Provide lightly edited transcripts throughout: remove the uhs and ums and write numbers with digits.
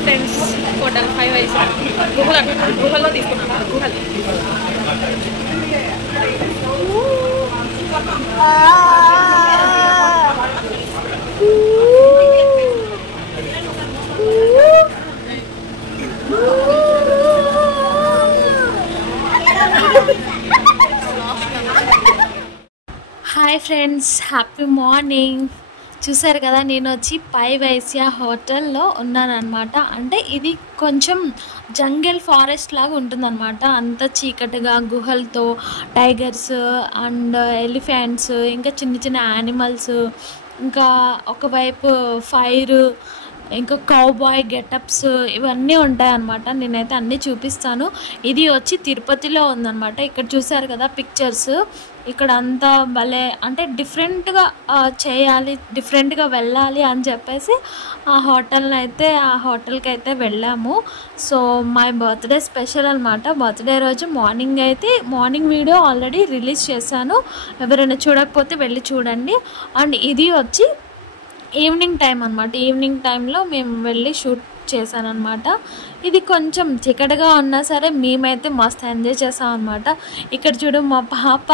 Hi friends, hotel 5 ice గుహలో తీసుకున్నాను. గుహలు హాయ్ ఫ్రెండ్స్, హ్యాపీ మార్నింగ్. చూసారు కదా, నేను వచ్చి పై వైశ్య హోటల్లో ఉన్నానన్నమాట. అంటే ఇది కొంచెం జంగల్ ఫారెస్ట్ లాగా ఉంటుందన్నమాట. అంత చీకటిగా గుహలతో టైగర్స్ అండ్ ఎలిఫెంట్స్, ఇంకా చిన్న చిన్న యానిమల్స్, ఇంకా ఒకవైపు ఫైర్, ఇంకా కౌబాయ్ గెటప్స్ ఇవన్నీ ఉంటాయన్నమాట. నేనైతే అన్నీ చూపిస్తాను. ఇది వచ్చి తిరుపతిలో ఉందన్నమాట. ఇక్కడ చూసారు కదా పిక్చర్స్. ఇక్కడ అంతా భలే అంటే డిఫరెంట్గా చేయాలి, డిఫరెంట్గా వెళ్ళాలి అని చెప్పేసి ఆ హోటల్కి అయితే వెళ్ళాము. సో మై బర్త్డే స్పెషల్ అనమాట. బర్త్డే రోజు మార్నింగ్ వీడియో ఆల్రెడీ రిలీజ్ చేశాను. ఎవరైనా చూడకపోతే వెళ్ళి చూడండి. అండ్ ఇది వచ్చి ఈవినింగ్ టైం అనమాట. ఈవినింగ్ టైంలో మేము వెళ్ళి షూట్ చేశానమాట. ఇది కొంచెం చీకటిగా ఉన్నా సరే మేమైతే మస్తు ఎంజాయ్ చేసాం అనమాట. ఇక్కడ చూడు, మా పాప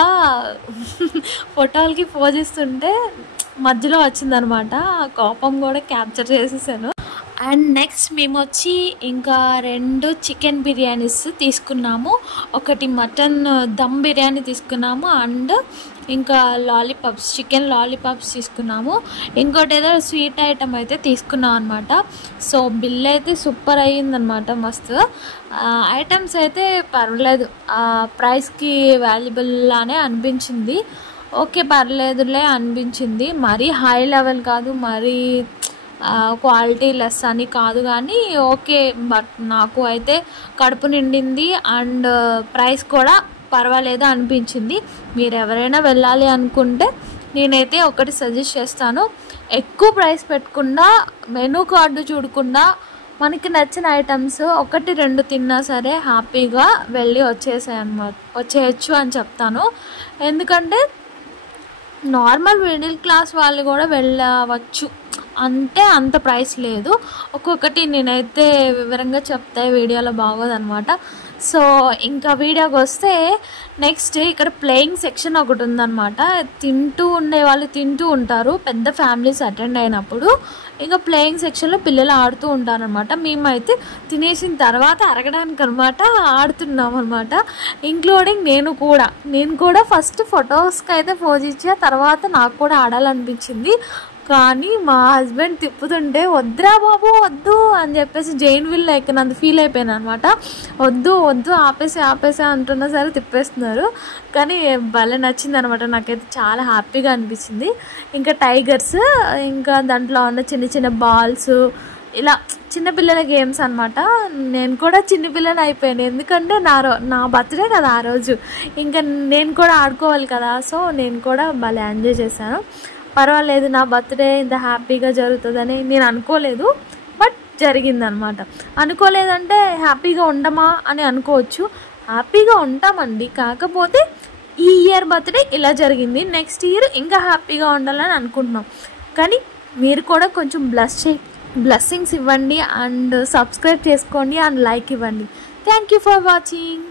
ఫోటోలకి పోజ్ ఇస్తుంటే మధ్యలో వచ్చిందనమాట. ఆ కోపం కూడా క్యాప్చర్ చేసేసాను. అండ్ నెక్స్ట్ మేము వచ్చి ఇంకా 2 చికెన్ బిర్యానీస్ తీసుకున్నాము. ఒకటి మటన్ దమ్ బిర్యానీ తీసుకున్నాము. అండ్ ఇంకా లాలీపాప్స్, చికెన్ లాలీపాప్స్ తీసుకున్నాము. ఇంకోటి ఏదో స్వీట్ ఐటమ్ అయితే తీసుకున్నాం అనమాట. సో బిల్ అయితే సూపర్ అయ్యిందనమాట. మస్తు ఐటమ్స్ అయితే పర్వాలేదు, ప్రైస్కి వాల్యుబుల్ లానే అనిపించింది. ఓకే పర్లేదులే అనిపించింది. మరీ హై లెవెల్ కాదు, మరీ క్వాలిటీ లెస్ అని కాదు, కానీ ఓకే. బట్ నాకు అయితే కడుపు నిండింది అండ్ ప్రైస్ కూడా పర్వాలేదు అనిపించింది. మీరు ఎవరైనా వెళ్ళాలి అనుకుంటే నేనైతే ఒకటి సజెస్ట్ చేస్తాను. ఎక్కువ ప్రైస్ పెట్టకుండా, మెనూ కార్డు చూడకుండా మనకి నచ్చిన ఐటమ్స్ 1-2 తిన్నా సరే హ్యాపీగా వెళ్ళి వచ్చేయచ్చు అని చెప్తాను. ఎందుకంటే నార్మల్ మిడిల్ క్లాస్ వాళ్ళు కూడా వెళ్ళవచ్చు, అంటే అంత ప్రైస్ లేదు. ఒక్కొక్కటి నేనైతే వివరంగా చెప్తే వీడియోలో బాగోదన్నమాట. సో ఇంకా వీడియోకి వస్తే నెక్స్ట్ ఇక్కడ ప్లేయింగ్ సెక్షన్ ఒకటి ఉందన్నమాట. తింటూ ఉండే వాళ్ళు తింటూ ఉంటారు, పెద్ద ఫ్యామిలీస్ అటెండ్ అయినప్పుడు. ఇంకా ప్లేయింగ్ సెక్షన్లో పిల్లలు ఆడుతూ ఉంటారనమాట. మేమైతే తినేసిన తర్వాత అరగడానికి అనమాట ఆడుతున్నాం అనమాట. ఇంక్లూడింగ్ నేను కూడా ఫస్ట్ ఫొటోస్కి అయితే పోజ్ ఇచ్చా. తర్వాత నాకు కూడా ఆడాలనిపించింది. కానీ మా హస్బెండ్ తిప్పుతుంటే వద్దురా బాబు వద్దు అని చెప్పేసి జైన్ వీల్ ఎక్కినంత ఫీల్ అయిపోయాను అనమాట. వద్దు ఆపేసి అంటున్నా సరే తిప్పేస్తున్నారు. కానీ భలే నచ్చింది అనమాట. నాకైతే చాలా హ్యాపీగా అనిపించింది. ఇంకా టైగర్స్, ఇంకా దాంట్లో ఉన్న చిన్న చిన్న బాల్స్, ఇలా చిన్నపిల్లల గేమ్స్ అనమాట. నేను కూడా చిన్నపిల్లని అయిపోయాను, ఎందుకంటే నా బర్త్డే కదా ఆ రోజు. ఇంకా నేను కూడా ఆడుకోవాలి కదా. సో నేను కూడా భలే ఎంజాయ్ చేశాను. పర్వాలేదు, నా బర్త్డే ఇంత హ్యాపీగా జరుగుతుందని నేను అనుకోలేదు, బట్ జరిగిందనమాట. అనుకోలేదంటే హ్యాపీగా ఉండమా అని అనుకోవచ్చు. హ్యాపీగా ఉంటామండి, కాకపోతే ఈ ఇయర్ బర్త్డే ఇలా జరిగింది, నెక్స్ట్ ఇయర్ ఇంకా హ్యాపీగా ఉండాలని అనుకుంటున్నాం. కానీ మీరు కూడా కొంచెం బ్లెస్సింగ్స్ ఇవ్వండి అండ్ సబ్స్క్రైబ్ చేసుకోండి అండ్ లైక్ ఇవ్వండి. Thank you for watching.